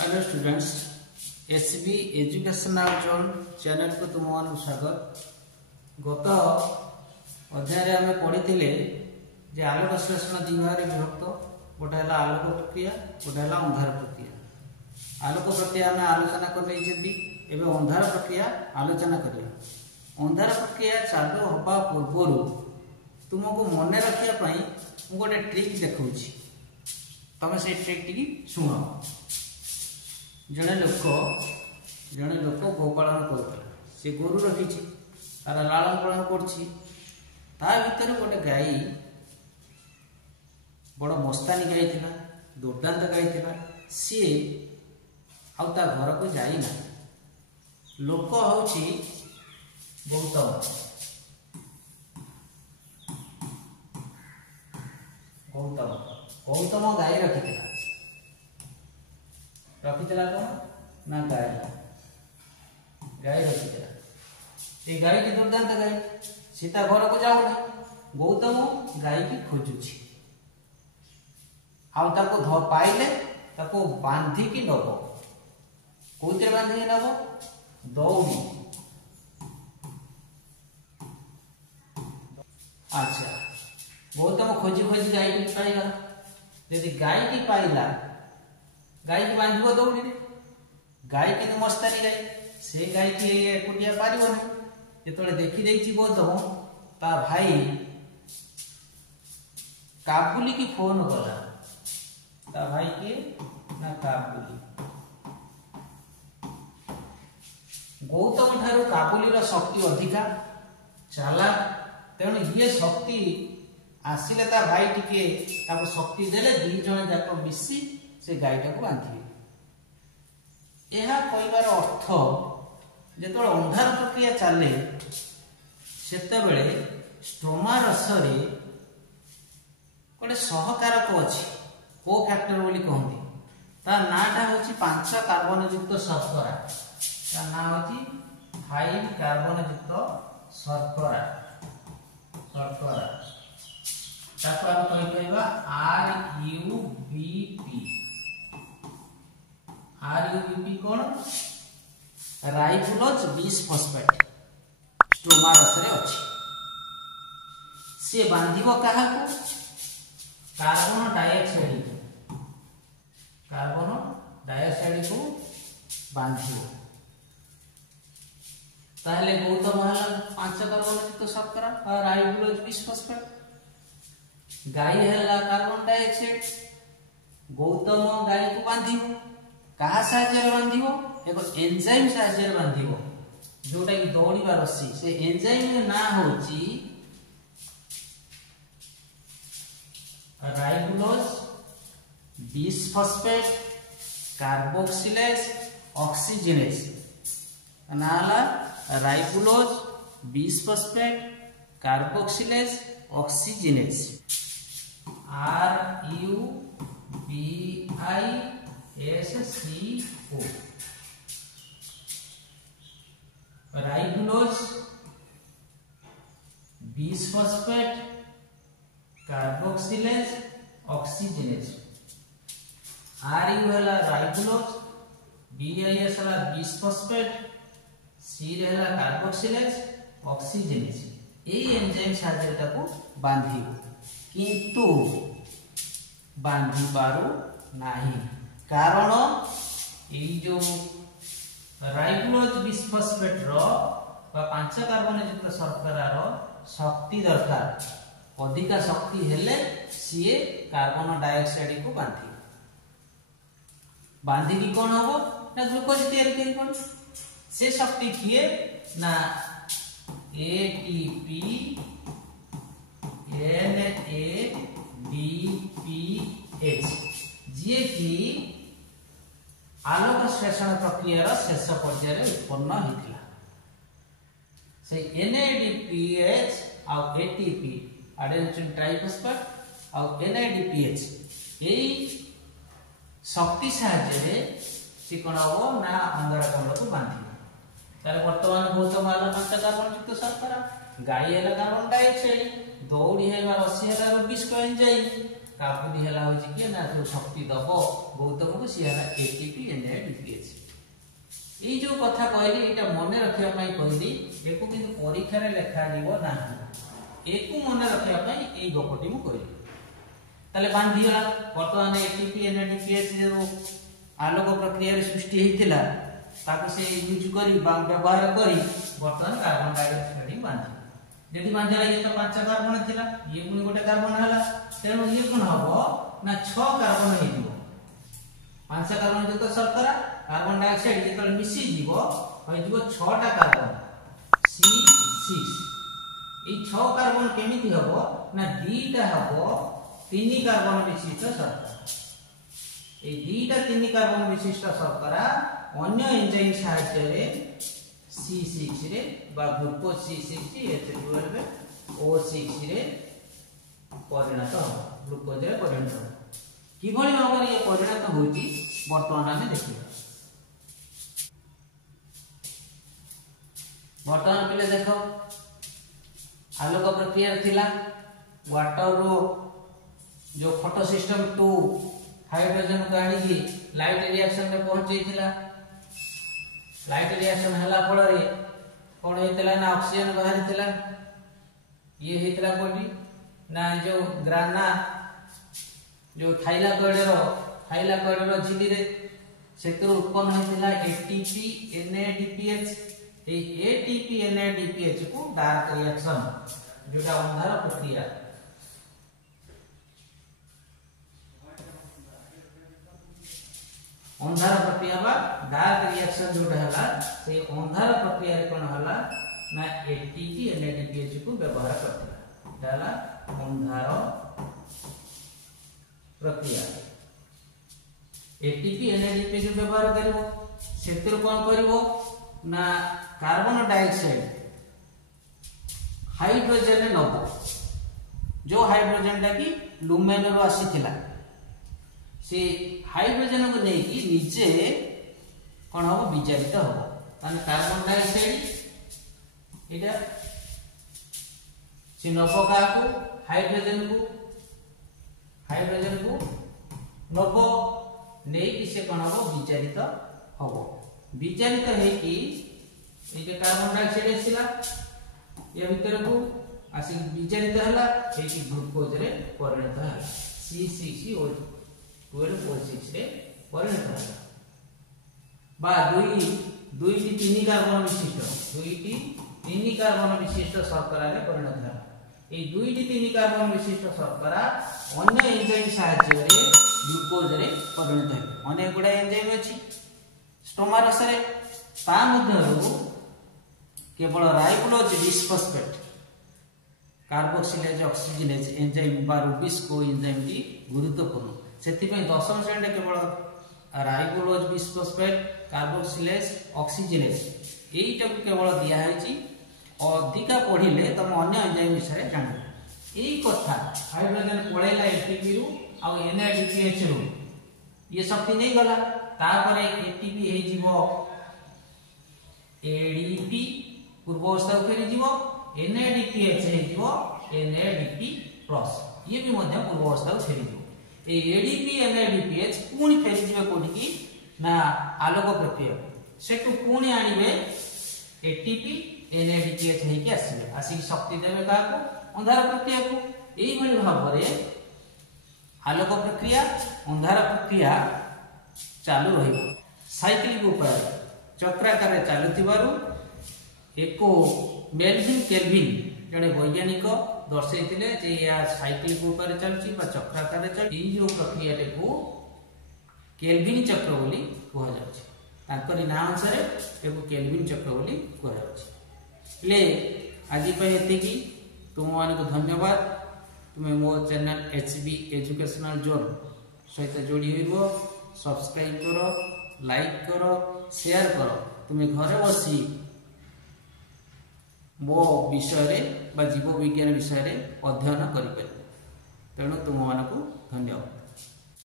Hello students, SB educational zone channel को तुम मान स्वागत। गत अध्याय आम पढ़ी जे आलोक श्लेषण दि भाग विभक्त, गोटे है आलोक प्रक्रिया, गोटे है अंधार प्रक्रिया। आलोक प्रक्रिया आम आलोचना कर अंधार प्रक्रिया आलोचना करिया। अंधार प्रक्रिया चालू हवा पूर्व तुमको मन रखापी मुझे गोटे ट्रिक देखा, तुम से ट्रिक टी शुण। जड़े लोक गोपालन कर गोरु रखी तार लालन पालन कर गोटे गाई बड़ मस्तानी गाई थी, दुर्दांत गाई थी। सी आउता घर को जाइना। लोक हूँ गौतम। गौतम गौतम गाई रखी कौन ना गाय गाय रखी। गाय की दुर्दांत गाय सीता घर को जाऊनी। गौतम गाय की खोजुची पाइले बांधिकी नब। कौन बांधिकी नब? दौड़ी। अच्छा, गौतम खोजी खोजी गाय की पाइला। यदि गाय की पाइला, गाय की बांध दौड़ी। गाय की मस्तानी गाय से गाय की एकुटिया पार जो देखी गौतम ता भाई काबुली की फोन कला। ता भाई के ना काबुली। गौतम ठारू काबुली शक्ति अधिका चाला, तेणु ये शक्ति आसिले ता भाई टिके शक्ति देले दी जण जाक मिसी से गायटा को बांधिए। यह कहबार अर्थ जो अंधार प्रक्रिया चले से स्ट्रोमा रसरे गोटे सहकारक अच्छी को फैक्टर बोली कहते। तार नाटा हूँ 5 कार्बन युक्त शर्करा। तार ना हूँ 5 कार्बन युक्त शर्करा। शर्करा RUBP। RUBP कौन? राइबुलोज बिसफॉस्फेट स्ट्रोमा रसरे अच्छी। सी बांधिबो काहा को? Carbon dioxide. कार्बन डाइऑक्साइड को बांधिबो। ताहले गौतम हला 5 कार्बन युक्त शर्करा और राइबुलोज बिसफॉस्फेट। गाय है कार्बन डाइऑक्साइड। गौतम गाय को बांधिबो कहा साहाय्य बांधिबो? एक एंजाइम साहाय्य बांधिबो जोटा कि दौड़ीबा रसी। से एंजाइम ना होची राइबुलोज बिसफॉस्फेट कार्बोक्सिलेज ऑक्सीजनेज। नाला ribulose bisphosphate carboxylase oxygenase. RUBISCO। Ribulose bisphosphate carboxylase oxygenase. RU है राइबुलोज, BIS है बिसफॉस्फेट, C है कार्बोक्सिलेज ऑक्सीजनेज। ये एंजाइम साहाय्य को बांधी किंतु बांधी पारू नाही। कारण ये जो राइबुलोज बिसफॉस्फेट रो 5 कार्बन युक्त शर्करा रो शक्ति दरकार। अधिका शक्ति हेले सीए कार्बन डाइऑक्साइड को बांधी की कौन हम ना ग्लूकोज तैयारी करी कौन से शक्ति किए ना ATP NADPH जी कि आलोक श्लेषण प्रक्रिया शेष पर्यायर उत्पन्न होता। से NADPH और ATP एडेनोसिन ट्राइफॉस्फेट और NADPH यही शक्ति साहाय्य से कौन हम ना अंगारकाम्ल को बांधे। बर्तमान गौतम आला 5 कार्बन युक्त शर्करा, गाई है कार्बन डाइऑक्साइड, दौड़ी है 80 रुपीस को एंजाइम, काबुली हला हो कि ना जो शक्ति दब गौतम को सी हला एटीपी एनएडीपीएच। ये जो कथा कहली एटा मन रखिया पई कहली एको किंतु परीक्षा रे लेखा जीवो नाही एको मन रखिया पई ए गपटी मु कहली ताले बांधी गला वर्तमान एटीपी एनएडीपीएच जो आलोक प्रक्रिया रे सृष्टि हेतिला ताको से यूज करी व्यवहार करी वर्तमान कार्बन डाइऑक्साइड बांधी यदि बांधला ये तो 5 कार्बन थिला ये पुनी गोटे कार्बन हला तेनु ये कोन हबो ना 6 कार्बन हे दिबो 5 कार्बन जतो शर्करा कार्बन डाइऑक्साइड जतो मिसी जीवो होय दिबो 6 टा कार्बन C6 ए 6 कार्बन केमिति हबो ना 2 टा हबो 3 कार्बन विशिष्ट शर्करा ए 2 टा 3 कार्बन विशिष्ट शर्करा अन्य एंजाइम सहायता रे C6 रे बा ग्लूकोज C6 H12 O6 रे परिणत हो ग्लूकोज रे परिणत हो किभଳି भाବରେ ये परिणत होची वर्तमान में देखिबा। वर्तमान पिले देखो आलोक प्रक्रिया थिला वाटर रो जो फोटो सिस्टम टू हाइड्रोजन को आनी की लाइट रिएक्शन में पहुंचे थिला लाइट रिएक्शन हला फल रे कोन हेतला ना ऑक्सीजन बाहर थिला ये हेतला कोडी ना जो ग्राना जो थाइला कोडर झिली रे सेतु उत्पन्न हेतला एटीपी एनएडीपीएच ए एटीपी एनएडीपीएच को डार्क रिएक्शन जोटा अंधार प्रक्रिया अंधार प्रक्रिया बा डार्क रिएक्शन जोटा हला से अंधार प्रक्रिया रे कोन हला ना एटीपी एनएडीपीएच को व्यवहार करथिला डाला अंधार प्रक्रिया एटीपी एनएडीपीएच को व्यवहार करिवो सेतिर कोन करिवो ना कार्बन डाइऑक्साइड हाइड्रोजन नबो जो हाइड्रोजन टा की लुमेन रो आसीथिला से हाइड्रोजन को नहीं कि नीचे कौन हम विचारित हम माने कार्बन डाइऑक्साइड एटा से नपका को हाइड्रोजन को नब नहीं कि से कौन हम विचारित हम विचारित है कि ये कार्बन डाइऑक्साइड आसीला ये भीतर को आसी विचारित हला है कि ग्लूकोज रे परिणत है C6O12 O6 रे परिणत है बा दुईटी 3 कार्बन विशिष्ट दुईटी 3 कार्बन विशिष्ट शर्करा रे परिणत है ए दुईटी 3 कार्बन विशिष्ट शर्करा अन्य एंजाइम सहायता रे ग्लूकोज रे परिणत है अनेक गुडा एंजाइम अछि स्टोमारस रे ता मध्यरु केवल राइबोलोज बिस्फोस्फेट कार्बोक्सिलेज ऑक्सीजनेज एंजाइम बा रुबिस्को एंजाइम की गुरुत्वपूर्ण सेति पे दशम श्रेणी केवल राइबोलोज बिस्फोस्फेट कार्बोक्सिलेज ऑक्सीजनेज एटा केवल दिया है अधिका पढ़िले तुम अन्य एंजाइम विषय जान एई कथा हाइड्रोजन पळैला एटीपी रु आ एनएडीपीएच रु ये शक्ति नहीं गला तापरे एटीपी हे जीवो एडीपी पूर्वावस्था फेरी जीवो एनएडीपीएच हे जीवो एनएडीपी प्लस ये भी मध्य पूर्वावस्था फेरी जीवो ए एडीपी एनएडीपीएच पुणी फेरी जीवे कोठी की ना आलोक प्रक्रिया सेटु पुणी आनिबे एटीपी एनएडीपीएच हे के आसीबे आसी शक्ति देबे का को अंधार प्रक्रिया को एई भली भाबरे आलोक प्रक्रिया अंधार प्रक्रिया चालू रहिबो साइक्लिक उपाय चक्राकार चालुथिबारु एको मेल्विन केल्विन जने वैज्ञानिक दर्शैथिले जे या साइक्लिक उपाय चलछि बा चक्राकार चल ई जो प्रक्रिया को केल्विन चक्र बोली कहा जाछि ताकरी नाम अनुसार एको केल्विन चक्र बोली कहा जाछि ले आजि पे एतिकी तुम मान को धन्यवाद तुमे मो चैनल एचबी एजुकेशनल जोन सहित जोड़ी हो सब्सक्राइब करो लाइक करो शेयर करो तुम्हें घरे बसी मो विषय बा जीव विज्ञान विषय अध्ययन करें तेणु तुम मानक धन्यवाद।